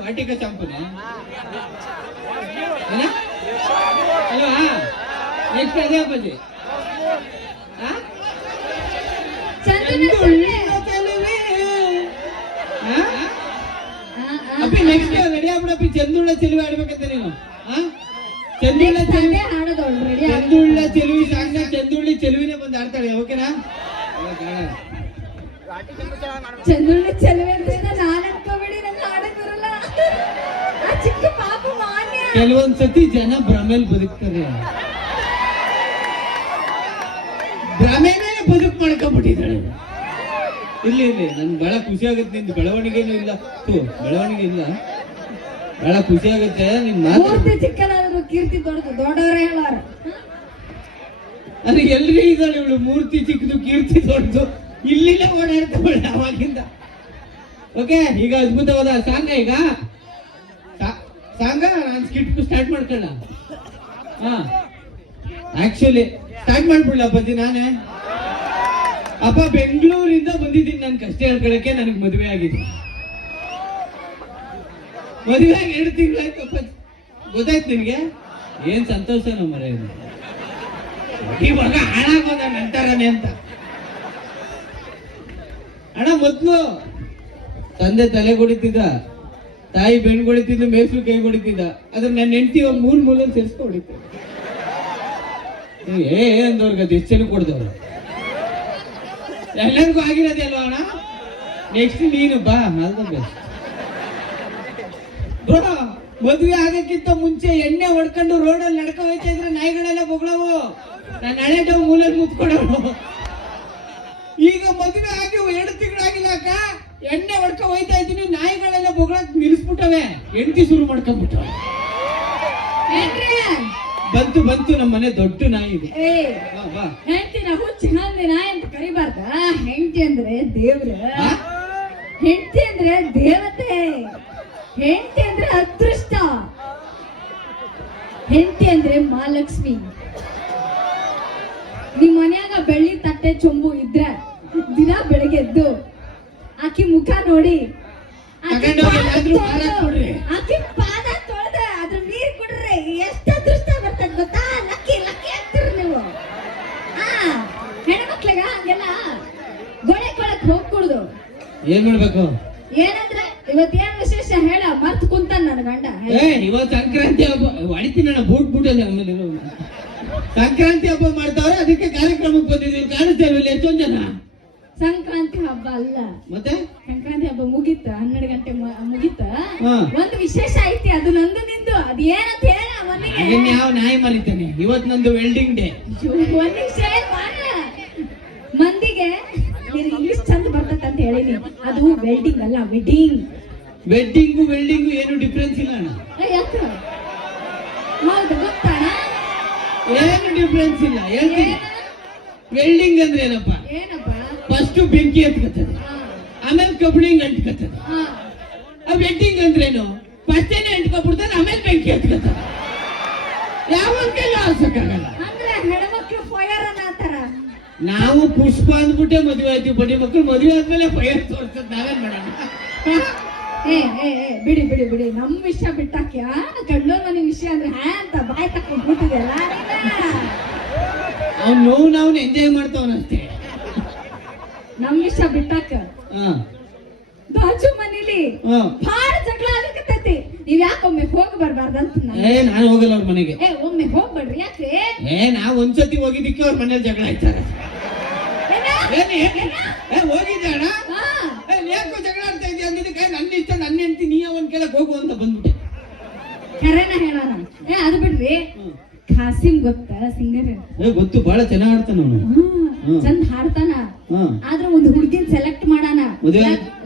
ವಾಟಿಕ ಚಾಂಪುನೆ ಅಲ್ವಾ ನೆಕ್ಸ್ಟ್ ಅದೇ ಅಪ್ಪಾಜಿ ಅಪ್ಪಿ ನೆಕ್ಸ್ಟ್ ರೆಡಿ ಆಗ್ಬಿಡಪ್ಪಿ ಚಂದುಳ್ಳ ಚೆಲುವೆ ಆಡ್ಬೇಕಂತ ನೀನು ಚಂದುಳ್ಳ ಚೆಲುವಿ ಸಾಂಗ್ ಚಂದುಳ್ಳಿ ಚೆಲುವಿನೇ ಬಂದು ಆಡ್ತಾಳೆ ಓಕೆನಾ ಚಂದುಳ್ಳಿ ಚೆಲುವೆ ಅಂದ್ರೆ ನಾನು ಅನ್ಕೋಬೇಡಿ ನಂಗೆ ಆಡಕ್ ಬರಲ್ಲ ಆ ಚಿಕ್ಕ ಪಾಪ ಮಾನ್ಯ ಕೆಲವೊಂದ್ಸತಿ ಜನ ಭ್ರಮೇಲ್ ಬದುಕ್ತಾರೆ ಭ್ರಮೇನೇ ಬದುಕು ಮಾಡ್ಕೊಂಡ್ಬಿಟ್ಟಿದ್ದಾಳೆ ಇಲ್ಲಿ ನನ್ಗೆ ಬಹಳ ಖುಷಿ ಆಗುತ್ತೆ ನಿಂದು ಬೆಳವಣಿಗೆನೂ ಇಲ್ಲ ಬೆಳವಣಿಗೆ ಇಲ್ಲ ಬಹಳ ಖುಷಿ ಆಗುತ್ತೆ ನಿನ್ ಮೂರ್ತಿ ಚಿಕ್ಕನಾದ್ರು ಕೀರ್ತಿ ದೊಡ್ಡದು ದೊಡ್ಡವರೇ ಹೇಳಾರ ಅದು ಎಲ್ರಿ ಇದ್ದಾಳೆ ಇವಳು ಮೂರ್ತಿ ಚಿಕ್ಕದು ಕೀರ್ತಿ ದೊಡ್ಡದು ಇಲ್ಲಿಲ್ಲ ಓಡಾಡ್ತಾಳೆ ಅವಾಗಿಂದ ಓಕೆ ಈಗ ಅದ್ಭುತವಾದ ಸಾಂಗ ಈಗ ಸಾಂಗ ನಾನು ಸ್ಕಿಟ್ ಸ್ಟಾರ್ಟ್ ಮಾಡ್ಕೊಳ್ಳ ಆಕ್ಚುಲಿ ಸ್ಟಾರ್ಟ್ ಮಾಡ್ಬಿಡ್ಲ ಅಪ್ಪಾಜಿ ನಾನೇ ಅಪ್ಪ ಬೆಂಗಳೂರಿಂದ ಬಂದಿದ್ದೀನಿ ನನ್ ಕಷ್ಟ ಹೇಳ್ಕೊಳಕ್ಕೆ ನನಗೆ ಮದುವೆ ಆಗಿದೆ ಮದುವೆ ಆಗಿ 2 ತಿಂಗಳಾಯ್ತು ಅಪ್ಪಾಜಿ ಗೊತ್ತಾಯ್ತು ನಿನ್ಗೆ ಏನ್ ಸಂತೋಷ ನಮ್ಮ ಮರ ಇವಾಗ ಹಾಳಾಗೋದ ನಂತರನೇ ಅಂತ ಅಣ್ಣ ಮೊದ್ಲು ತಂದೆ ತಲೆ ಹೊಡಿತಿದ್ದ ತಾಯಿ ಬೆಣ್ ಹೊಡಿತಿದ್ಲು ಮೇಸ್ಲು ಕೈ ಹೊಡಿತಿದ್ದ ಅದ್ರ ನನ್ನ ಹೆಂಡತಿ ಮೂಲೆಯಲ್ಲಿ ಸೇರಿಸ್ಕೊ ಹೊಡಿತ ಅಂದವ್ರಿಗೆ ಅದು ಎಷ್ಟು ಜನ ಕೊಡ್ದವ್ರು ಎಲ್ಲರಿಗೂ ಆಗಿರೋದೇ ಅಲ್ವಾ ಅಣ್ಣ ನೆಕ್ಸ್ಟ್ ನೀನು ಬಾ ಅಲ್ದ ಬೆಸ್ಟ್ ಬ್ರೋ ಮದುವೆ ಆಗಕ್ಕಿಂತ ಮುಂಚೆ ಎಣ್ಣೆ ಹೊಡ್ಕೊಂಡು ರೋಡಲ್ಲಿ ನಡ್ಕೊ ಹೋಯ್ತಾ ಇದ್ರೆ ನಾಯಿಗಳೆಲ್ಲ ಬೊಗಳವು ನಾನು ಹಳೆದವ್ ಮೂಲೆಯಲ್ಲಿ ಮುತ್ಕೊಡವು ಈಗ ಮದುವೆ ಆಗಿ 2 ತಿಂಗಳಾಗಿಲ್ಲ ಅಕ್ಕ ಎಣ್ಣೆ ಹೊಡ್ಕೊ ಹೋಯ್ತಾ ಇದ್ದೀನಿ ನಾಯಿಗಳೆಲ್ಲ ಬೊಗಳಕ್ ನಿಲ್ಲಿಸ್ಬಿಟ್ಟವೆ ಹೆಂಡತಿ ಶುರು ಮಾಡ್ಕೊಂಡ್ಬಿಟ್ಟವೆ ಬಂತು ನಮ್ಮ ಮನೆ ದೊಡ್ಡ ನಾಯಿ ಇದೆ ಹೆಂಡತಿನ ಹುಚ್ಚ ನಾಯಿ ಅಂತ ಕರಿಬಾರ್ದ ಹೆಂಡತಿ ಅಂದ್ರೆ ದೇವ್ರ ಹೆಂಡತಿ ಅಂದ್ರೆ ದೇವತೆ ಹೆಂಡತಿ ಅಂದ್ರೆ ಅದೃಷ್ಟ ಹೆಂಡತಿ ಅಂದ್ರೆ ಮಹಾಲಕ್ಷ್ಮಿ ನಿಮ್ ಮನ್ಯಾಗ ಬೆಳ್ಳಿ ತಟ್ಟೆ ಚೊಂಬು ಇದ್ರೆ ದಿನ ಬೆಳಗ್ಗೆ ಎದ್ದು ಆಕಿ ಮುಖ ನೋಡಿ ಆಕಿ ಪಾದ ತೊಳೆದ ಅದ್ರ ನೀರ್ ಕುಡ್ರಿ ಎಷ್ಟು ಅದೃಷ್ಟ ಬರ್ತದ ಗೊತ್ತಾ ಲಕ್ಕಿ ಲಕ್ಕಿ ಆಗ್ತಿರಿ ನೀವು ಹೆಣ್ಮಕ್ಳಿಗ ಹಂಗೆಲ್ಲ ಗೊಳೆ ಕೊಳಕ್ ಹೋಗ್ಕೂಡ್ದು ಏನ್ ಮಾಡ್ಬೇಕು ಏನಂದ್ರೆ ಇವತ್ತೇನ್ ವಿಶೇಷ ಹೇಳ ಮರ್ತ್ ಕುಂತಾನ ನನ್ನ ಗಂಡ ಇವತ್ತು ಸಂಕ್ರಾಂತಿ ಹಬ್ಬ ಹೊಡಿತೀನಿ ನಾನು ಬೂಟಲ್ಲಿ ಆಮೇಲೆ ಸಂಕ್ರಾಂತಿ ಹಬ್ಬ ಮಾಡ್ತಾವ್ರೆ ಅದಕ್ಕೆ ಕಾರ್ಯಕ್ರಮಕ್ಕೆ ಬಂದಿದ್ದೀವಿ ಕಾಣಿಸ್ತೇವೆ ಇಲ್ಲಿ ಎಷ್ಟೊಂದ್ ಜನ ಸಂಕ್ರಾಂತಿ ಹಬ್ಬ ಅಲ್ಲ ಮತ್ತೆ ಸಂಕ್ರಾಂತಿ ಹಬ್ಬ ಮುಗೀತ 12 ಗಂಟೆ ಮುಗೀತ ಒಂದು ವಿಶೇಷ ಐತಿ ಅದು ನಂದು ನಿಂದು ಅದ್ ಏನಂತ ಹೇಳ ಮನೆಗೆ ಯಾವ ನಾಯಿ ಮರಿತಾನೆ ಇವತ್ ನಂದು ವೆಲ್ಡಿಂಗ್ ಡೇ ಒಂದ್ ವಿಷಯ ಮಂದಿಗೆ ಇಂಗ್ಲಿಷ್ ಚಂದ ಬರ್ತೈತೆ ಅಂತ ಹೇಳಿನಿ ಅದು ವೆಲ್ಡಿಂಗ್ ಅಲ್ಲ ವೆಲ್ಡಿಂಗು ಏನು ಡಿಫ್ರೆನ್ಸ್ ಇಲ್ಲ ಅಣ್ಣ ಯಾಕ ಹೌದು ಗೊತ್ತಣ್ಣ ಏನು ಡಿಫ್ರೆನ್ಸ್ ಇಲ್ಲ ಹೇಳ್ತೀನಿ ವೆಲ್ಡಿಂಗ್ ಅಂದ್ರೆ ಏನಪ್ಪ ಫಸ್ಟ್ ಬೆಂಕಿ ಹತ್ಕತ್ತದ ಆಮೇಲೆ ಕಬ್ಬಿಣ ಅಂಟ್ಕತ್ತದ ವೆಲ್ಡಿಂಗ್ ಅಂದ್ರೇನು ಫಸ್ಟ್ ಅಂಟ್ಕೊಬಿಡ್ತಾನೆ ಆಮೇಲೆ ಬೆಂಕಿ ಹತ್ಕತ್ತದ ಯಾವಾಗ ಕೈಲಿ ಆರ್ಸಕ್ಕಾಗಲ್ಲ ಅಂದ್ರೆ ಹೆಣ್ಮಕ್ಳು ಫೈರ್ ಅನ್ನತಾರ ನಾವು ಪುಷ್ಪ ಅಂದ್ಬಿಟ್ಟೆ ಮದುವೆ ಆಯ್ತೀವಿ ಬಡಿ ಮಕ್ಕಳು ಮದುವೆ ಆದ್ಮೇಲೆ ಫೈರ್ ತೋರಿಸ್ತದ ನಾವೇನ್ ಮಾಡೋಣ ಬಿಡಿ ನಮ್ ವಿಷಯ ಬಿಟ್ಟಾಕ್ಯ ಕಡ್ಲೋ ಮನೆ ವಿಷಯ ಅಂದ್ರೆ ಅಂತ ಬಾಯ್ ತಕೊಂಡ್ಬಿಟ್ಟಿದೆಲ್ಲ ಅವ್ನು ನೋವು ನಾವು ಎಂಜಾಯ್ ಮಾಡ್ತಾವನಷ್ಟೇ ನಮ್ ವಿಷಯ ಬಿಟ್ಟಾಕ ಬಾಜು ಮನೇಲಿ ಭಾಳ ಜಗಳ ಆಗಕತ್ತೈತಿ ನೀವ್ ಯಾಕೊಮ್ಮೆ ಹೋಗಿ ಬರ್ಬಾರ್ದಂತ ನಾನು ಹೋಗಲ್ಲ ಅವ್ರ ಮನೆಗೆ ಒಮ್ಮೆ ಹೋಗ್ಬೇಡ್ರಿ ಯಾಕೆ ನಾವ್ ಒಂದ್ಸತಿ ಹೋಗಿದ್ದಕ್ಕೆ ಅವ್ರ ಮನೇಲಿ ಜಗಳ ಆಯ್ತಾರ ಹೋಗಿದ್ದೆ ಅಣ್ಣ ಯಾಕೋ ಜಗಳ ಆಡ್ತಾ ಇದ್ದೀಯ ಅಂದಿದ್ದಕ್ಕೆ ನನ್ನ ಇಷ್ಟ ನನ್ನ ಹೆಂಡತಿ ನೀ ಅವನ್ ಕೇಳಕ್ ಹೋಗು ಅಂತ ಬಂದ್ಬಿಟ್ಟೆ ಕರೆನ ಹೇಳೋಣ ಅದು ಬಿಡ್ರಿ ಖಾಸಿಂ ಗೊತ್ತ ಸಿಂಗರ್ ಗೊತ್ತು ಬಹಳ ಚೆನ್ನಾಗ್ ಆಡ್ತಾನ ಅವನು ಚಂದ ಹಾಡ್ತಾನ ಆದ್ರ ಒಂದು ಹುಡುಗಿನ ಸೆಲೆಕ್ಟ್ ಮಾಡಾನ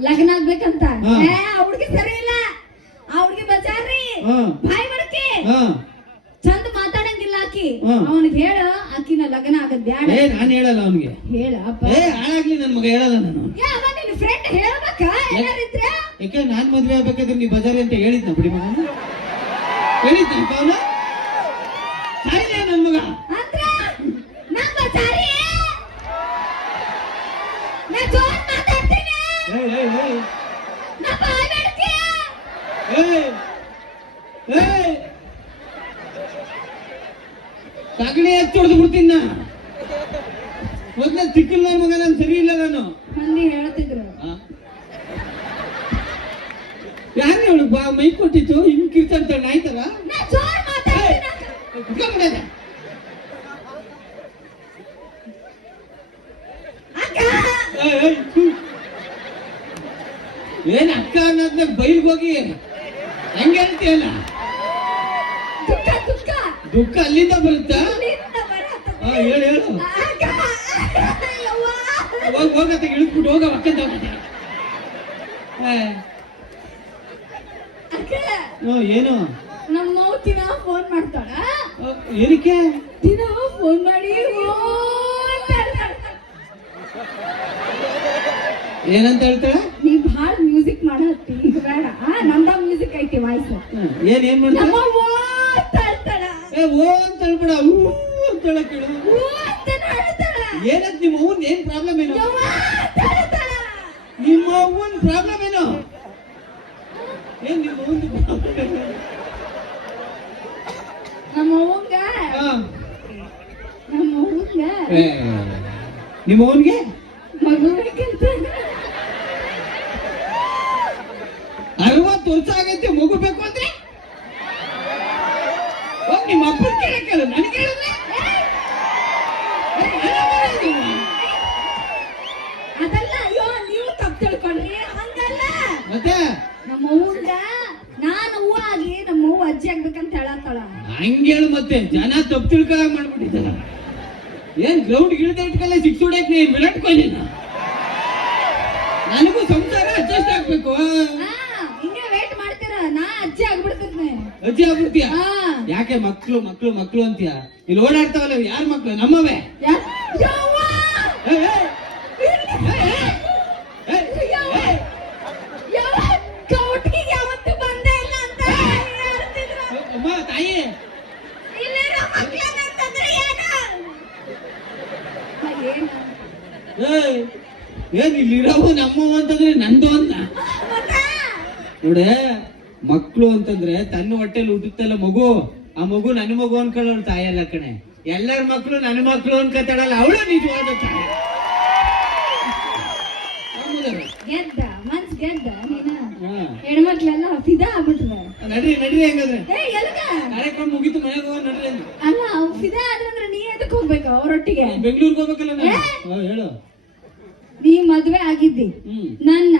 ಲಗ್ನ ಆಗ್ಬೇಕಂತ ಆ ಹುಡುಗಿ ಸರಿ ಇಲ್ಲ ಆ ಹುಡುಗಿ ಬಜಾರ್ರಿ ಬಾಯ್ ಮಡಕಿ ಚಂದ ಮಾತಾಡಂಗಿಲ್ಲ ಆಕಿ ಅವನಿಗೆ ಹೇಳ ಆಕಿನ ಲಗ್ನ ಆಗದ್ ಬ್ಯಾಡ ನಾನು ಹೇಳಲ್ಲ ಅವನಿಗೆ ಹೇಳಪ್ಪ ಹಾಳಾಗ್ಲಿ ನನ್ ಮಗ ಹೇಳಲ್ಲ ನಾನು ನಿನ್ ಫ್ರೆಂಡ್ ಹೇಳ್ಬೇಕ ಏನಾರಿದ್ರೆ ಯಾಕೆ ನಾನ್ ಮದ್ವೆ ಆಗ್ಬೇಕಾದ್ರೆ ನೀ ಬಜಾರಿ ಅಂತ ಹೇಳಿದ್ನ ಬಿಡಿ ಮಗ ಹೇಳಿದ್ನ ಅವನು ಸಾಯಿಲ್ಲ ನನ್ ಮಗ ಸಗಣಿ ಹಚ್ಚಿ ಹೊಡೆದು ಬಿಡ್ತೀನಿ ನಾ. ಮೊದ್ಲೇ ತಿಕ್ಕಿಲ್ಲ ಮಗ, ನಾನು ಸರಿ ಇಲ್ಲ ನಾನು. ಮಂದಿ ಹೇಳ್ತಿದ್ರು ಯಾರು ಹೇಳು ಬಾ ಮೈ ಕೊಟ್ಟಿತ್ತು ಹಿಂಗ್ ಕಿರ್ತಂತ ಆಯ್ತಲ್ಲ. ಏನ್ ಅಕ್ಕ ಅನ್ನೋದ್ನಾಗ ಬೈಲ್ಗೆ ಹೋಗಿ ಹೆಂಗ ಹೇಳ್ತೀಯಲ್ಲ. ದುಃಖ ಅಲ್ಲಿಂದ ಬರುತ್ತಾ? ಹೇಳು ಹೇಳು. ಹೋಗತ್ತೆ ಇಳಿದ್ಬಿಟ್ಟು ಹೋಗ ಅಕ್ಕಂತ ಏನು ನಮ್ಮ ದಿನ ಫೋನ್ ಮಾಡ್ತಾಳ. ಏನಕ್ಕೆ ದಿನ ಫೋನ್ ಮಾಡಿ ಏನಂತ ಹೇಳ್ತಾಳ? ನೀ ಭಾಳ ಮ್ಯೂಸಿಕ್ ಮಾಡತ್ತಿ, ಈಗ ಬೇಡ, ನಂದ ಮ್ಯೂಸಿಕ್ ಐತಿ ವಾಯ್ಸ್. ಏನ್ ಮಾಡ್ತಾಳ? ಓ ಅಂತ ಹೇಳ್ತಾಳ. ಓ ಅಂತ ಹೇಳ್ಬೇಡ, ಹೂ ಅಂತ ಹೇಳಕ್ ಹೇಳು. ಏನಂತ ನಿಮ್ಮ ಅವ್ವನ್ ಏನ್ ಪ್ರಾಬ್ಲಮ್ ಏನು? ನಿಮ್ಮ ಅವ್ವನ್ ಪ್ರಾಬ್ಲಮ್ ಏನು? ಏನ್ ನಿಮ್ಮ ಅವ್ವನ್ ಪ್ರಾಬ್ಲಮ್? ನಮ್ಮ ಅವ್ವಂಗ ನಿಮ್ಮ ಅವ್ವನ್ಗೆ ಮಗು ಬೇಕಂತ. 60 ವರ್ಷ ಆಗೈತೆ, ಮಗು ಬೇಕು ಅಂದ್ರೆ ನಿಮ್ಮ ಅಪ್ಪನ ಕೇಳಕ್ಕೆ ನನಗೆ ಹೇಳಿದ್ರೆ ಅದಲ್ಲ. ಅಯ್ಯೋ ನೀವು ತಪ್ಪು ತಿಳ್ಕೊಂಡ್ರಿ, ಹಂಗಲ್ಲ. ಮತ್ತೆ ನಮ್ಮ ಅವ್ವಂಗ ನಾನು ಹೂವ ಆಗಿ ನಮ್ಮ ಅವ್ವ ಅಜ್ಜಿ ಆಗ್ಬೇಕಂತ ಹೇಳತ್ತಾಳ. ಹಂಗೇಳು ಮತ್ತೆ ಜನ ತಪ್ಪು ತಿಳ್ಕೊಳಕ್ ಮಾಡ್ಬಿಟ್ಟಿದ್ದಾರ. ಏನ್ ಗ್ರೌಂಡ್ ಗಿಡದ ಇಟ್ಕಲ್ಲ 6 ಹೊಡೆಯಕ್ ನೀ ವಿರಾಟ್ ಕೊಹ್ಲಿ. ನನಗೂ ಸಂಸಾರ ಅಡ್ಜಸ್ಟ್ ಆಗ್ಬೇಕು. ಹಿಂಗೆ ವೇಟ್ ಮಾಡ್ತೀರ, ನಾ ಅಜ್ಜಿ ಆಗ್ಬಿಡ್ತೀನಿ. ಅಜ್ಜಿ ಆಗ್ಬಿಡ್ತೀಯ? ಯಾಕೆ ಮಕ್ಳು ಮಕ್ಳು ಮಕ್ಳು ಅಂತೀಯ? ಇಲ್ಲಿ ಓಡಾಡ್ತಾವಲ್ಲ ಯಾರ ಮಕ್ಳು? ನಮ್ಮವೇ. ತಾಯಿ ಏನ್ ಇಲ್ಲಿರೋವು ನಮ್ಮವ ಅಂತಂದ್ರೆ ನಂದು ಅಂತ ನೋಡೆ. ಮಕ್ಳು ಅಂತಂದ್ರೆ ತನ್ನ ಹೊಟ್ಟೆಲಿ ಹುಟ್ಟುತ್ತಲ್ಲ ಮಗು, ಆ ಮಗು ನನ್ನ ಮಗು ಅನ್ಕೊಳ್ಳೋಳು ತಾಯಲ್ಲ ಕಣೆ. ಎಲ್ಲರ ಮಕ್ಳು ನನ್ನ ಮಕ್ಳು ಅನ್ಕೊತಾಳಲ್ಲ, ಅವಳು ನಿಜವಾದ ತಾಯಿ. ಗೆದ್ದ ಮನ್ಸ್ ಗೆದ್ದ ನೀನ. ಹೆಣ್ಮಕ್ಳೆಲ್ಲ ಫಿದಾ ಆಗ್ಬಿಟ್ರೆ. ನಡ್ರಿ ನಡ್ರಿ ಹೆಂಗಂದ್ರೆ ಕಾರ್ಯಕ್ರಮ ಮುಗೀತು, ಮನೆಗೆ ಹೋಗ ನಡ್ರಿ ಅಂತ. ಅಲ್ಲ ಫಿದಾ ಆದ್ರಂದ್ರೆ ನೀ ಎದಕ್ ಹೋಗ್ಬೇಕು ಅವರೊಟ್ಟಿಗೆ? ಬೆಂಗಳೂರಿಗೆ ಹೋಗ್ಬೇಕಲ್ಲ. ಹೇಳು. ನೀ ಮದ್ವೆ ಆಗಿದ್ದಿ ನನ್ನ,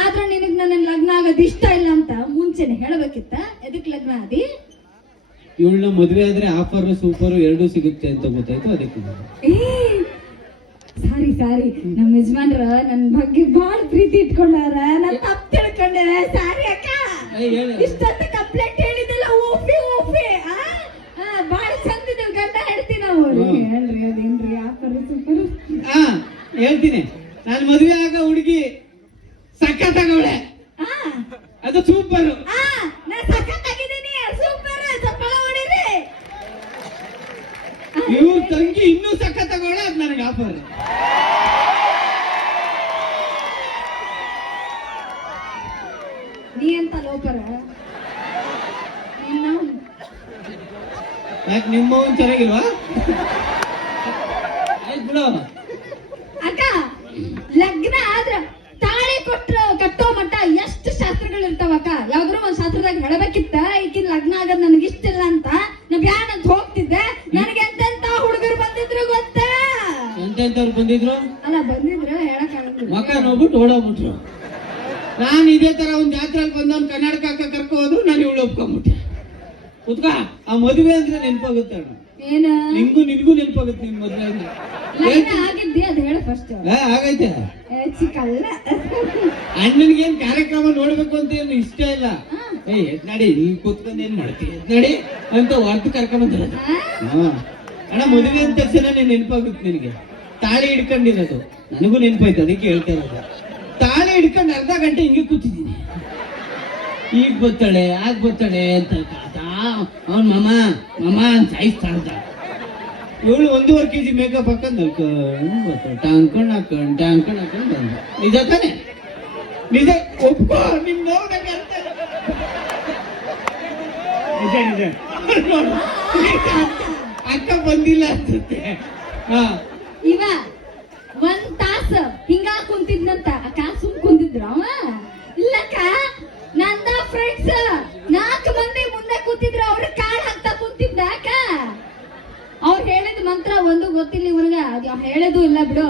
ಆದ್ರೆ ನಿನಗ್ ನನ್ನ ಲಗ್ನ ಆಗೋದು ಇಷ್ಟ ಇಲ್ಲ ಅಂತ ಮುಂಚೆನೆ ಹೇಳಬೇಕಿತ್ತ. ಎದಕ್ ಲಗ್ನ ಆದಿ? ಇವಳನ್ನ ಮದ್ವೆ ಆದ್ರೆ ಆಫರ್ ಸೂಪರ್ ಎರಡೂ ಸಿಗುತ್ತೆ ಅಂತ ಗೊತ್ತಾಯ್ತು, ಅದಕ್ಕೆ. ಸಾರಿ ನಮ್ಮ ಯಜಮಾನ್ರ ನನ್ ಬಗ್ಗೆ ಬಾಳ ಪ್ರೀತಿ ಇಟ್ಕೊಂಡಾರ, ನನ್ ತಪ್ಪು ತಿಳ್ಕೊಂಡೆ. ಸಾರಿ ಅಕ್ಕ, ಇಷ್ಟೊತ್ತ ಕಂಪ್ಲೇಂಟ್ ಹೇಳಿದಲ್ಲ. ಓಪಿ ಬಾಳ ಚಂದ ಇದ್ದೀವಿ ಗಂಡ ಹೇಳ್ತೀನಿ ನಾವು. ಹೇಳ್ರಿ ಅದೇನ್ರಿ ಆಫರ್ ಸೂಪರ್? ಹೇಳ್ತೀನಿ. ನಾನು ಮದ್ವೆ ಆಗ ಹುಡುಗಿ ಸಖತ್ ಆಗವಳೆ, ಅದು ಸೂಪರ್. ಇವ್ರ ತಂಗಿ ಇನ್ನೂ ಸಖತ್ ಆಗವಳೆ, ಅದು ನನಗೆ ಆಫರ್. ನೀ ಅಂತ ಲೋಪರ ಯಾಕೆ ನಿಮ್ಮ ಒಂದು ಚೆನ್ನಾಗಿಲ್ವಾ? ಆಯ್ತು ಬಿಡು. ಅಕ್ಕ ಲಗ್ನ ಆದ್ರ ತಾಳಿ ಕಟ್ಟೋ ಮಟ್ಟ ಎಷ್ಟು ಶಾಸ್ತ್ರಗಳು ಇರ್ತಾವಕ್ಕ. ಯಾವ್ದಾರು ಒಂದ್ ಶಾಸ್ತ್ರದಾಗ ಹೇಳಬೇಕಿತ್ತ ಈಗಿನ ಲಗ್ನ ಆಗದ್ ನನಗೆ ಇಷ್ಟ ಇಲ್ಲ ಅಂತ. ನಾ ಬ್ಯಾನ್ ಅಂತ ಹೋಗ್ತಿದ್ದೆ. ನನಗೆ ಎಂತೆಂತ ಹುಡುಗರು ಬಂದಿದ್ರು ಗೊತ್ತಾ? ಎಂತೆಂತವ್ರು ಬಂದಿದ್ರು? ಅಲ್ಲ ಬಂದಿದ್ರು ಹೇಳಕ್ ಆಗಲ್ಲ, ಮಕ್ಕ ನೋಡ್ಬಿಟ್ಟು ಓಡೋಗ್ಬಿಟ್ರು. ನಾನು ಇದೇ ತರ ಒಂದ್ ಜಾತ್ರೆಗೆ ಬಂದವನ್ ಕರ್ನಾಟಕ ಅಕ್ಕ ಕರ್ಕೊ ಹೋದ್ರು, ನಾನು ಇವಳು ಒಪ್ಕೊಂಡ್ಬಿಟ್ಟೆ. ಕುತ್ಕ. ಆ ಮದುವೆ ಅಂದ್ರೆ ನೆನಪಾಗುತ್ತೆ ಅಣ್ಣ. ಏನ ನಿನ್ಗೂ ನೆನಪಾಗುತ್ತೆ ನಿನ್ ಮದುವೆ ಅಂದ್ರೆ. ಆಗಿದ್ದಿ ಅದ್ ಹೇಳ ಫಸ್ಟ್. ಆಗೈತೆ ಚಿಕ್ಕಲ್ಲ. ಅಣ್ಣನಿಗೆ ಏನ್ ಕಾರ್ಯಕ್ರಮ ನೋಡ್ಬೇಕು ಅಂತ ಏನು ಇಷ್ಟ ಇಲ್ಲ. ನಡಿ ನೀನ್ ಕೂತ್ಕೊಂಡ್ ಏನ್ ಮಾಡ್ತೀವಿ ನಡಿ ಅಂತ ಹೊರತು ಕರ್ಕೊಂಬಂದಿರ. ಅಣ್ಣ ಮದುವೆ ಅಂದ ತಕ್ಷಣ ನೀನ್ ನೆನಪಾಗುತ್ತೆ ನಿನಗೆ. ತಾಳಿ ಹಿಡ್ಕೊಂಡಿರೋದು ನನಗೂ ನೆನಪಾಯ್ತು, ಅದಕ್ಕೆ ಹೇಳ್ತಾ ಇರೋದು. ತಾಳಿ ಹಿಡ್ಕೊಂಡು ಅರ್ಧ ಗಂಟೆ ಹಿಂಗೆ ಕೂತಿದ್ದೀನಿ. ಈಗ ಬರ್ತಾಳೆ ಆಗ ಬರ್ತಾಳೆ ಅಂತ ಅವನ್ ಮಮ್ಮ ಅಂತ ಸಾಯಿಸ್ತಾ ಇದ್ದ. ಇವಳು 1.5 kg ಮೇಕಪ್ ಹಾಕೊಂಡು ಟಾಂಕೊಂಡು ಹಾಕೊಂಡು ಬಂದ. ನಿಜ ತಾನೆ? ನಿಜ ಒಪ್ಕೋ. ನಿಮ್ ನೋಡ್ಬೇಕು ಅಂತ ಹುಷಾರಿದೆ. ಅಕ್ಕ ಬಂದಿಲ್ಲ ಅನ್ಸುತ್ತೆ. ಹಾ ಇವ ಒಂದ್ ತಾಸ ಹಿಂಗ ಕುಂತಿದ್ನಂತ ಅಕ್ಕ ಸುಮ್ ಕುಂತಿದ್ರ ಅವ ಇಲ್ಲಕ್ಕ ನಂದ ಫ್ರೆಂಡ್ಸ್ 4 ಮಂದಿ ಮುಂದೆ ಕೂತಿದ್ರು ಅವ್ರ ಕಾಲ್ ಹಾಕ್ತಾ ಕುಂತಿದ್ದ ಅಕ್ಕ. ಅವ್ರು ಹೇಳಿದ ಮಂತ್ರ ಒಂದು ಗೊತ್ತಿಲ್ಲ ಇವನಿಗ, ಹೇಳೋದು ಇಲ್ಲ ಬಿಡು.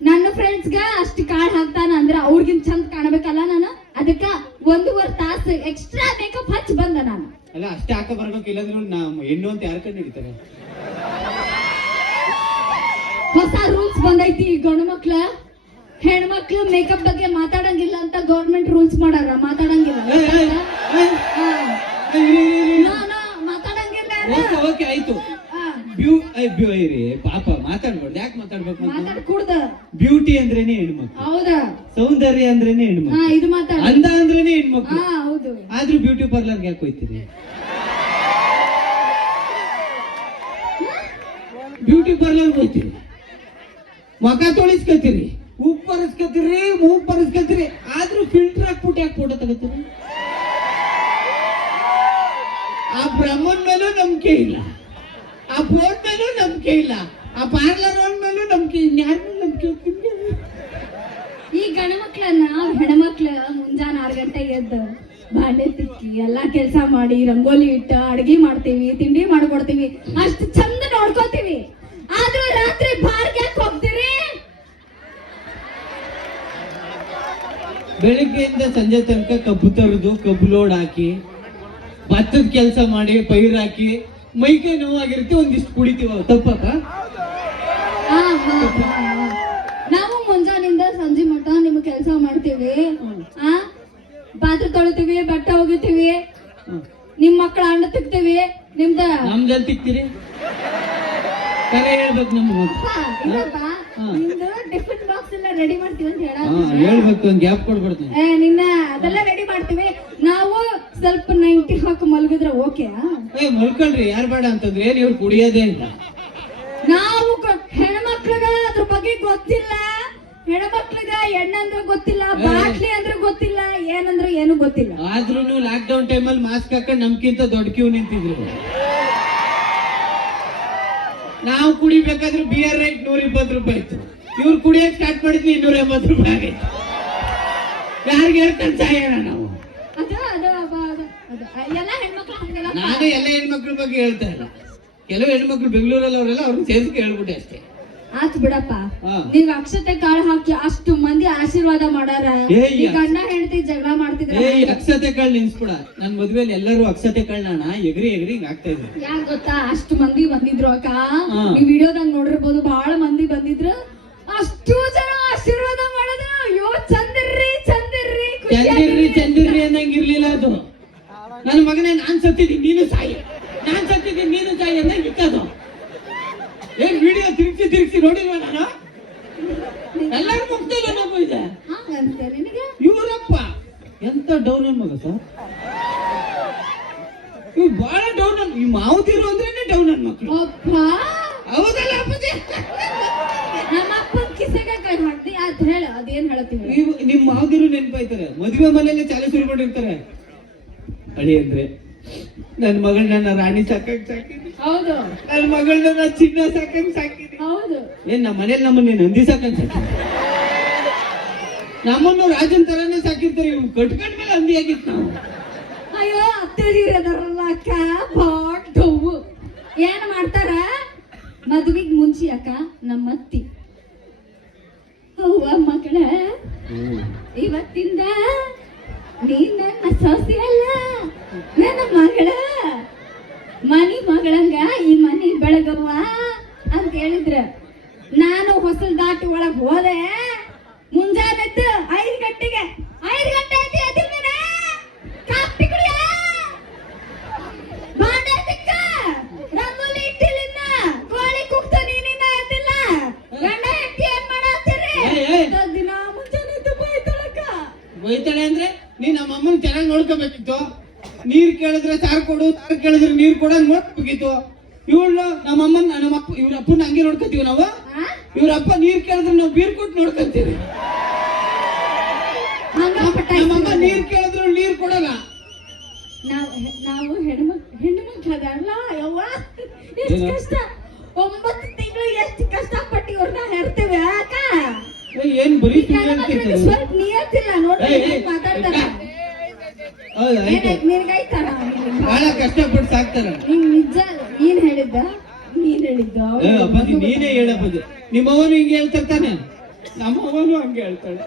ನನ್ನ ಫ್ರೆಂಡ್ಸ್ಗ ಅಷ್ಟು ಕಾಳ್ ಹಾಕ್ತಾನ ಅಂದ್ರ ಅವ್ರಿಗಿಂತ ಚಂದ ಕಾಣಬೇಕಲ್ಲ ನಾನು, ಅದಕ್ಕ 1.5 ತಾಸು ಎಕ್ಸ್ಟ್ರಾ ಮೇಕಪ್ ಹಚ್ಚಿ ಬಂದ ನಾನು. ಅಲ್ಲ ಅಷ್ಟೇ ಹಾಕ ಬರ್ಬೇಕು, ಇಲ್ಲಂದ್ರೆ ಹೆಣ್ಣು ಅಂತ ಯಾರ ಕಂಡು ಹಿಡಿತಾರೆ? ಹೊಸ ರೂಲ್ಸ್ ಬಂದೈತಿ, ಗಂಡು ಮಕ್ಳ ಹೆಣ್ಮಕ್ಳು ಮೇಕಪ್ ಬಗ್ಗೆ ಮಾತಾಡಂಗಿಲ್ಲ ಅಂತ ಗೌರ್ಮೆಂಟ್ ರೂಲ್ಸ್ ಮಾಡಾರ. ಮಾತಾಡಂಗಿಲ್ಲ ಮಾತಾಡಂಗಿಲ್ಲ. ಓಕೆ ಆಯ್ತು. ಪಾಪ ಮಾತಾಡ್ಬಾರ್ದು, ಯಾಕೆ ಮಾತಾಡ್ಬೇಕು? ಮಾತಾಡ್ಕೂಡ್ದ. ಬ್ಯೂಟಿ ಅಂದ್ರೇನೆ ಹೆಣ್ಮಕ್ಳು, ಹೌದಾ? ಸೌಂದರ್ಯ ಅಂದ್ರೇನೆ ಹೆಣ್ಮಕ್ಳು, ಇದು ಮಾತಾಡ ಅಂದ ಅಂದ್ರೇನೆ ಹೆಣ್ಮಕ್ಳು. ಹೌದು. ಆದ್ರೂ ಬ್ಯೂಟಿ ಪಾರ್ಲರ್ಗೆ ಯಾಕೆ ಹೋಯ್ತೀರಿ? ಬ್ಯೂಟಿ ಪಾರ್ಲರ್ಗೆ ಹೋಯ್ತೀರಿ, ಮುಖ ತೊಳಿಸ್ಕೊತೀರಿ, ಉಪ್ಪು ಬರೆಸ್ಕೊತೀರಿ, ಮೂಗ್ ಬರೆಸ್ಕೊತೀರಿ, ಆದ್ರೂ ಫಿಲ್ಟರ್ ಹಾಕ್ಬಿಟ್ಟು ಯಾಕೆ ಫೋಟೋ ತಗೋತೀರಿ? ಆ ಬ್ರಹ್ಮನ್ ಮೇಲೂ ನಂಬಿಕೆ ಇಲ್ಲ, ಆ ಫೋನ್ ಮೇಲೂ ನಂಬಿಕೆ ಇಲ್ಲ, ಆ ಪಾರ್ಲರ್ ಮೇಲೂ ನಂಬಿಕೆ, ಇನ್ಯಾರ ಮೇಲೆ ನಂಬಿಕೆ? ಈ ಗಂಡ ಮಕ್ಳನ್ನ ಹೆಣ್ಮಕ್ಳು ಮುಂಜಾನೆ 6 ಗಂಟೆಗೆ ಎದ್ದು ಬಾಂಡೆ ತಿಕ್ಕಿ ಎಲ್ಲಾ ಕೆಲ್ಸ ಮಾಡಿ ರಂಗೋಲಿ ಇಟ್ಟು ಅಡ್ಗೆ ಮಾಡ್ತೀವಿ, ತಿಂಡಿ ಮಾಡ್ಕೊಡ್ತೀವಿ, ಅಷ್ಟು ಚಂದ ನೋಡ್ಕೋತೀವಿ. ಆದ್ರೂ ರಾತ್ರಿ ಬಾರ್ಗೆ ಯಾಕೆ ಹೋಗ್ತೀರಿ? ಬೆಳಿಗ್ಗೆಯಿಂದ ಸಂಜೆ ತನಕ ಕಬ್ಬು ತರದು, ಕಬ್ಬು ಲೋಡ್ ಹಾಕಿ, ಭತ್ತದ ಕೆಲಸ ಮಾಡಿ, ಪೈರ್ ಹಾಕಿ, ಮೈಕೈ ನೋವಾಗಿರುತ್ತೆ, ಒಂದಿಷ್ಟು ಕುಡಿತೀವ. ತಪ್ಪಕ್ಕ? ನಾವು ಮುಂಜಾನಿಂದ ಸಂಜೆ ಮಠ ನಿಮ್ ಕೆಲಸ ಮಾಡ್ತೀವಿ, ಪಾತ್ರೆ ತೊಳಿತೀವಿ, ಬಟ್ಟೆ ಒಗಿತೀವಿ, ನಿಮ್ ಮಕ್ಕಳ ಅಂಡ ತಿಕ್ತೀವಿ. ನಮ್ದಲ್ಲಿ ತಿಕ್ತೀರಿ? ಕರೆ ಹೇಳ್ಬೇಕು ನಮ್ಗೆ. ಟಿಫಿನ್ ಬಾಕ್ಸ್ ಎಲ್ಲ ರೆಡಿ ಮಾಡ್ತೀವಿ ಅಂತ ಹೇಳ್ಬೇಕು, ಒಂದ್ ಗ್ಯಾಪ್ ಕೊಡ್ಬಾರ್ದು. ನಿನ್ನ ಅದೆಲ್ಲ ರೆಡಿ ಮಾಡ್ತೀವಿ. ನಾವು ಸ್ವಲ್ಪ 90 ಹಾಕಿ ಮಲಗಿದ್ರೆ ಓಕೆ? ಮಲ್ಕೊಳ್ರಿ, ಯಾರು ಬೇಡ ಅಂತಂದ್ರೆ ನೀವು ಕುಡಿಯೋದೇ ಇಲ್ಲ. ನಾವು ಹೆಣ್ಮಕ್ಳಿಗ ಅದ್ರ ಬಗ್ಗೆ ಗೊತ್ತಿಲ್ಲ, ಹೆಣ್ಮಕ್ಳಿಗ ಎಣ್ಣಂದ್ರೆ ಗೊತ್ತಿಲ್ಲ, ಬಾಟ್ಲಿ ಅಂದ್ರೆ ಗೊತ್ತಿಲ್ಲ, ಏನಂದ್ರೆ ಏನು ಗೊತ್ತಿಲ್ಲ. ಆದ್ರೂ ಲಾಕ್ ಡೌನ್ ಟೈಮಲ್ಲಿ ಮಾಸ್ಕ್ ಹಾಕೊಂಡು ನಮ್ಗಿಂತ ದೊಡ್ಡ ಕ್ಯೂ ನಿಂತಿದ್ರು. ನಾವು ಕುಡಿಬೇಕಾದ್ರೆ ಬಿಯರ್ ರೇಟ್ 120 ರೂಪಾಯಿ ಇತ್ತು, ಇವ್ರು ಕುಡಿಯಕ್ ಸ್ಟಾರ್ಟ್ ಮಾಡಿದ್ವಿ 280 ರೂಪಾಯಿ ಆಗೈತೆ. ಯಾರಿಗೆ ಹೇಳ್ಕೊಂಡು ಸಾಯೋಣ ನಾವು? ಎಲ್ಲ ಹೆಣ್ಮಕ್ಳು ಹಂಗೆಲ್ಲ. ನಾನು ಎಲ್ಲ ಹೆಣ್ಮಕ್ಳ ಬಗ್ಗೆ ಹೇಳ್ತಾ ಇಲ್ಲ, ಕೆಲವು ಹೆಣ್ಮಕ್ಳು ಬೆಂಗಳೂರಲ್ಲಿ ಅವರೆಲ್ಲ ಅವ್ರನ್ನ ಸೇರಿಸಿ ಹೇಳ್ಬಿಟ್ಟೆ ಅಷ್ಟೇ. ಆತ್ ಬಿಡಪ್ಪ, ನೀವ್ ಅಕ್ಷತೆ ಕಾಳು ಹಾಕಿ ಅಷ್ಟು ಮಂದಿ ಆಶೀರ್ವಾದ ಮಾಡಾರ, ಗಂಡ ಹೆಂಡತಿ ಜಗಳ ಮಾಡ್ತಿದ್ರ. ಅಕ್ಷತೆ ಕಾಳು ನಿನ್ಸ್ಬಿಡ, ನನ್ ಮದ್ವೆಲಿ ಎಲ್ಲರೂ ಅಕ್ಷತೆ ಕಾಳನ್ನ ಎಗ್ರಿ ಎಗ್ರಿ ಹಿಂಗ್ ಆಗ್ತಾ ಇದ್ರು. ಯಾಕೆ ಗೊತ್ತಾ? ಅಷ್ಟು ಮಂದಿ ಬಂದಿದ್ರು ಅಕ್ಕ, ನೀವ್ ವಿಡಿಯೋದಾಗ ನೋಡಿರ್ಬೋದು, ಬಹಳ ಮಂದಿ ಬಂದಿದ್ರು. ಅಷ್ಟು ಜನ ಆಶೀರ್ವಾದ ಮಾಡಿದ್ರು. ಅಯ್ಯೋ ಚಂದಿರ್ರಿ ಚಂದಿರ್ರಿ ಚಂದಿರ್ರಿ ಚಂದಿರ್ರಿ ಅನ್ನಂಗಿರ್ಲಿಲ್ಲ ಅದು. ನನ್ನ ಮಗನೇ ನಾನ್ ಸತ್ತಿದ್ದೀನಿ ನೀನು ಸಾಯಿ, ನಾನ್ ಸತ್ತಿದ್ದೀನಿ ನೀನು ಸಾಯಿ ಅನ್ನಂಗ್ ಇಕ್ಕದು. ಏನ್ ವಿಡಿಯೋ ತಿರ್ಗಿಸಿ ನೋಡಿಲ್ವ ನಾನು? ಎಲ್ಲರೂ ಮುಗ್ದಲ್ಲ ನಾವು ಇದೆ. ಇವರಪ್ಪ ಎಂತ ಡೌನ್ ಅನ್ ಮಗ ಸರ್, ಇವ್ ಬಹಳ ಡೌನ್ ಅನ್. ಈ ಮಾವುದಿರು ಅಂದ್ರೇನೆ ಡೌನ್ ಅನ್ ಮಕ್ಕಳು. ಹೌದಲ್ಲ ಅಪ್ಪಾಜಿ? ನಮ್ಮ ಅಪ್ಪನ ಕಿಸೆಗೆ ಕೈ ಹಾಕ್ದಿ ಅದ್ ಹೇಳ, ಅದೇನ್ ಹೇಳ್ತೀವಿ? ನಿಮ್ ಮಾವುದಿರು ನೆನ್ಪಾಯ್ತಾರೆ, ಮದ್ವೆ ಮನೆಯಲ್ಲೇ ಚಾಲೆ ಶುರು ಮಾಡಿರ್ತಾರೆ. ಅಳಿ ಅಂದ್ರೆ ನನ್ ಮಗಳನ್ನ ರಾಣಿ ಸಾಕಂಗ್ ಸಾಕಿದ್ವಿ. ಹೌದು. ನನ್ ಮಗಳನ್ನ ಚಿನ್ನ ಸಾಕಂಗ್ ಸಾಕಿದ್ವಿ. ಹೌದು. ಏನ್ ನಮ್ಮ ಮನೇಲಿ ನಮ್ಮನ್ನ ನಂದಿ ಸಾಕಂಗ್ ಸಾಕಿದ್ವಿ. ನಮ್ಮನ್ನು ರಾಜನ್ ತರಾನೇ ಸಾಕಿರ್ತಾರೆ, ಇವ್ ಕಟ್ಕೊಂಡ್ಮೇಲೆ ಹಂದಿ ಆಗಿತ್ತು ನಾವು. ಅಯ್ಯೋ ಅತ್ತದಿರದಾರಲ್ಲ ಅಕ್ಕ, ಬಾಟವು ಏನ್ ಮಾಡ್ತಾರ? ಮದ್ವಿಗ್ ಮುಂಚೆ ಅಕ್ಕ ನಮ್ಮ ಅತ್ತಿ, ಅವ್ವ ಮಗಳ ಇವತ್ತಿಂದ ನೀ ನನ್ನ ಸೊಸೆ ಅಲ್ಲ, ನನ್ನ ಮಗಳ, ಮನಿ ಮಗಳಂಗ ಈ ಮನಿ ಬೆಳಗವ್ವ ಅಂತ ಹೇಳಿದ್ರ. ನಾನು ಹೊಸಲ್ ದಾಟಿ ಒಳಗ್ ಹೋದೆ, ಮುಂಜಾನೆ 5 ಗಂಟೆಗೆ 5 ಗಂಟೆ ಆಯ್ತು ಎದ್ದಿದ್ದೇನೆ. ಕಾಫಿ ಕುಡಿಯ, ಬಾಂಡೆ ತಿಕ್ಕ, ರಂಗೋಲಿ ಇಟ್ಟಿಲ್ಲ, ಕೋಳಿ ಕುಕ್ತ, ನೀನಿನ್ನ ಎದ್ದಿಲ್ಲ. ಗಂಡ ಹೆಂಡತಿ ಏನ್ ಮಾಡತ್ತೀರಿ? ದಿನ ಮುಂಜಾನೆ ಬೈತಾಳಕ್ಕ. ಬೈತಾಳೆ ಅಂದ್ರೆ ನೀನ್ ನಮ್ಮ ಅಮ್ಮನ ಚೆನ್ನಾಗಿ ನೋಡ್ಕೋಬೇಕಿತ್ತು. ನೀರ್ ಕೇಳಿದ್ರೆ ಸಾರು ಕೊಡು, ಸಾರು ಕೇಳಿದ್ರೆ ನೀರ್ ಕೊಡ ನೋಡ್ಬೇಕಿತ್ತು. ಇವಳು ನಮ್ಮಪ್ಪ ಇವ್ರ ಅಪ್ಪನ ಹಂಗೆ ನೋಡ್ಕೊತೀವಿ ನಾವು. ಇವ್ರ ಅಪ್ಪ ನೀರ್ ಕೇಳಿದ್ರೆ ನಾವು ಬೀರ್ ಕೊಟ್ಟು ನೋಡ್ಕೊಂತೀವಿ. ನಮ್ಮಮ್ಮ ನೀರ್ ಕೇಳಿದ್ರು ನೀರ್ ಕೊಡಲ್ಲ, ನಾವು ಹೆಣ್ಣು ಮಕ್ಕಳಲ್ಲ ಯವ್ವ ಎಷ್ಟು ಏನು? ಕಷ್ಟ 9 ತಿಂಗಳು ಎಷ್ಟು ಕಷ್ಟಪಟ್ಟು ಇವ್ರನ್ನ ಹೆರ್ತೇವೆ ಅಕ್ಕ ಏನ್ ಬರೀ ಈ ಗಂಡ ಮಕ್ಳಿಗೆ ಸ್ವಲ್ಪ ನಿಯತ್ತಿಲ್ಲ ನೋಡಿ ಮಾತಾಡ್ತಾರ ನಿನ್ಗೈತಾರ ಬಹಳ ಕಷ್ಟಪಟ್ಟು ಸಾಕ್ತಾರ. ನಿಂಗ್ ನಿಜ ನೀನ್ ಹೇಳಿದ್ದ ಅಪ್ಪಾಜಿ ನೀನೇ ಹೇಳಪ್ಪಾಜಿ. ನಿಮ್ಮವನು ಹಿಂಗೆ ಹೇಳ್ತಾರೆ ತಾನೆ, ನಮ್ಮವನು ಹಂಗೆ ಹೇಳ್ತಾಳೆ.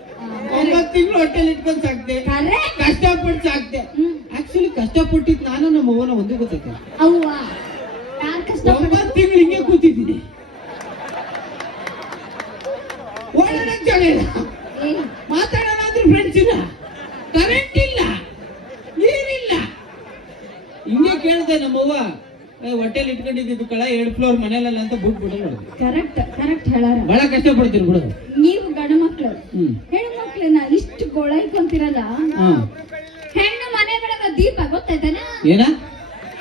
9 ತಿಂಗಳು ಹೊಟ್ಟೆಲಿ ಇಟ್ಕೊಂಡು ಸಾಕ್ತೆ, ಕಷ್ಟಪಟ್ಟು ಸಾಕ್ತೆ. ಆಕ್ಚುಲಿ ಕಷ್ಟಪಟ್ಟಿದ್ ನಾನು ನಮ್ಮವನ ಒಂದೇ ಗೊತ್ತೈತೆ. ಅವ್ವ ಯಾರ್ 9 ತಿಂಗಳು ಹಿಂಗೆ ಕೂತಿದ್ದೀನಿ, ಓಡಾಡಕ್ ಜಾಗ ಇಲ್ಲ, ಮಾತಾಡೋಣ ಅಂದ್ರೆ ಫ್ರೆಂಡ್ಸ್ ಇಲ್ಲ, ಕರೆಂಟ್ ಇಲ್ಲ, ನೀರಿಲ್ಲ. ಹಿಂಗೆ ಕೇಳ್ದೆ ನಮ್ಮವ್ವ, ಹೊಟ್ಟೆಲಿ ಇಟ್ಕೊಂಡಿದ್ದು ಕಳ 2 ಫ್ಲೋರ್ ಮನೇಲಲ್ಲ ಅಂತ ಬಿಟ್ಬಿಡೋದು. ಕರೆಕ್ಟ್ ಹೇಳಾರ. ಬಹಳ ಕಷ್ಟ ಪಡ್ತೀರಿ ಬಿಡು ನೀವು ಗಂಡು ಮಕ್ಳು ಹೆಣ್ಣು ಮಕ್ಳನ್ನ ಇಷ್ಟು ಗೊಳೈಕೊಂತಿರಲ್ಲ. ಹೆಣ್ಣು ಮನೆ ಬೆಳಗ ದೀಪ ಗೊತ್ತಾಯ್ತಾನ? ಏನ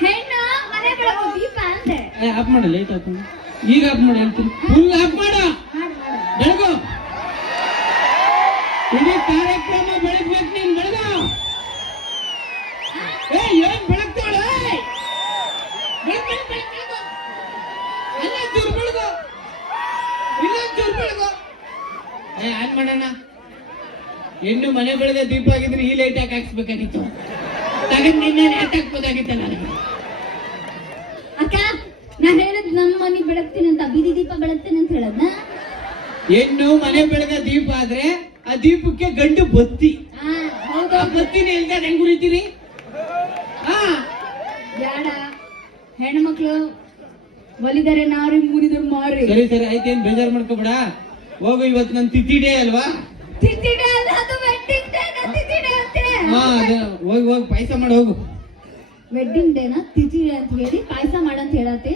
ಹೆಣ್ಣು ಮನೆ ಬೆಳಗ ದೀಪ ಅಂತೆ. ಆಫ್ ಮಾಡ, ಲೈಟ್ ಆಫ್ ಮಾಡ, ಈಗ ಆಫ್ ಮಾಡಿ ಹೇಳ್ತೀನಿ. ಫುಲ್ ಆಫ್ ಮಾಡ, ಬೆಳಗು. ಇಡೀ ಕಾರ್ಯಕ್ರಮ ಬೆಳಗ್ಬೇಕು ನೀನ್, ಬೆಳಗು. ಏನ್ ಬೆಳಗ್ತಾಳ? ಆನ್ ಮಾಡೋಣ. ಹೆಣ್ಣು ಮನೆ ಬೆಳೆದ ದೀಪ ಆಗಿದ್ರೆ ಈ ಲೈಟ್ ಯಾಕೆ ಹಾಕ್ಸ್ಬೇಕಾಗಿತ್ತು? ತಗದ್ ನಿನ್ನೆ ಹಾಕ್ಬೋದಾಗಿತ್ತ ನನಗೆ. ಅಕ್ಕ ನಾ ಹೇಳದ್ ನಮ್ಮ ಮನೆ ಬೆಳಗ್ತೀನಿ ಅಂತ, ಬೀದಿ ದೀಪ ಬೆಳಗ್ತೀನಿ ಅಂತ ಹೇಳದ್ನ. ಹೆಣ್ಣು ಮನೆ ಬೆಳಗ ದೀಪ ಆದ್ರೆ ಆ ದೀಪಕ್ಕೆ ಗಂಡು ಬತ್ತಿ. ಹೌದಾ? ಬತ್ತಿನ ಇಲ್ದ ಹೆಂಗ್ ಉರಿತೀರಿ? ಬೇಡ, ಹೆಣ್ಮಕ್ಳು ಒಲಿದರೆ ನಾರಿ ಮುರಿದರು ಮಾರಿ. ಸರಿ ಸರಿ ಆಯ್ತು, ಏನ್ ಬೇಜಾರು ಮಾಡ್ಕೋಬೇಡ. ಹೋಗು, ಇವತ್ತು ನನ್ ತಿಥಿ ಡೇ ಅಲ್ವಾ? ಹೋಗಿ ಪಾಯಸ ಮಾಡಿ ಹೋಗು. ವೆಡ್ಡಿಂಗ್ ಡೇನ ತಿಥಿ ಡೇ ಅಂತ ಹೇಳಿ ಪಾಯಸ ಮಾಡಂತ ಹೇಳತ್ತೆ,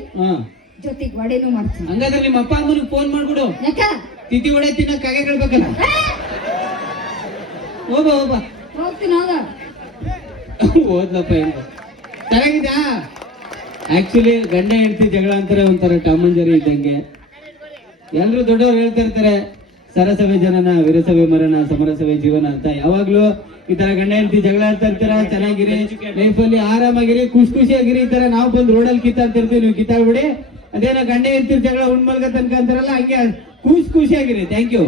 ಜೊತೆಗೆ ವಡೆನೂ ಮಾಡ್ತೀನಿ. ಹಂಗಾದ್ರೆ ನಿಮ್ಮ ಅಪ್ಪ ಅಮ್ಮನಿಗೆ ಫೋನ್ ಮಾಡ್ಬಿಡು, ಯಾಕ ತಿಥಿ ವಡೆ ತಿನ್ನಕ್ ಕಾಗೆ ಕೇಳ್ಬೇಕಲ್ಲ. ಹೋಗ್ಬಾ ಹೋಗ್ತೀನಿ. ಹೋಗ ಓದ್ಲಪ್ಪ. ಹೆಂಗ ಚೆನ್ನಾಗಿದಾ? ಆಕ್ಚುಲಿ ಗಂಡ ಹೆಂಡತಿ ಜಗಳ ಅಂತಾರೆ ಒಂಥರ ಟಾಮ್ ಅಂಡ್ ಜೆರ್ರಿ ಇದ್ದಂಗೆ. ಎಲ್ರು ದೊಡ್ಡವ್ರು ಹೇಳ್ತಾ ಇರ್ತಾರೆ, ಸರಸವೇ ಜನನ ವಿರಸವೇ ಮರಣ ಸಮರಸವೇ ಜೀವನ ಅಂತ. ಯಾವಾಗ್ಲೂ ಈ ತರ ಗಂಡ ಹೆಂಡತಿ ಜಗಳ ಆಡ್ತಾ ಇರ್ತಾರ. ಚೆನ್ನಾಗಿರಿ, ಲೈಫಲ್ಲಿ ಆರಾಮಾಗಿರಿ, ಖುಷಿಯಾಗಿರಿ. ಈ ತರ ನಾವು ಬಂದು ರೋಡಲ್ಲಿ ಕಿತ್ತಾಡ್ತಿರ್ತೀವಿ, ನೀವು ಕಿತ್ತಾಡ್ಬಿಡಿ. ಅದೇನೋ ಗಂಡ ಹೆಂಡತಿ ಜಗಳ ಉಣ್ಮಲ್ಗ ತನಕ ಅಂತಾರಲ್ಲ, ಹಂಗೆ ಖುಷಿಯಾಗಿರಿ. Thank you.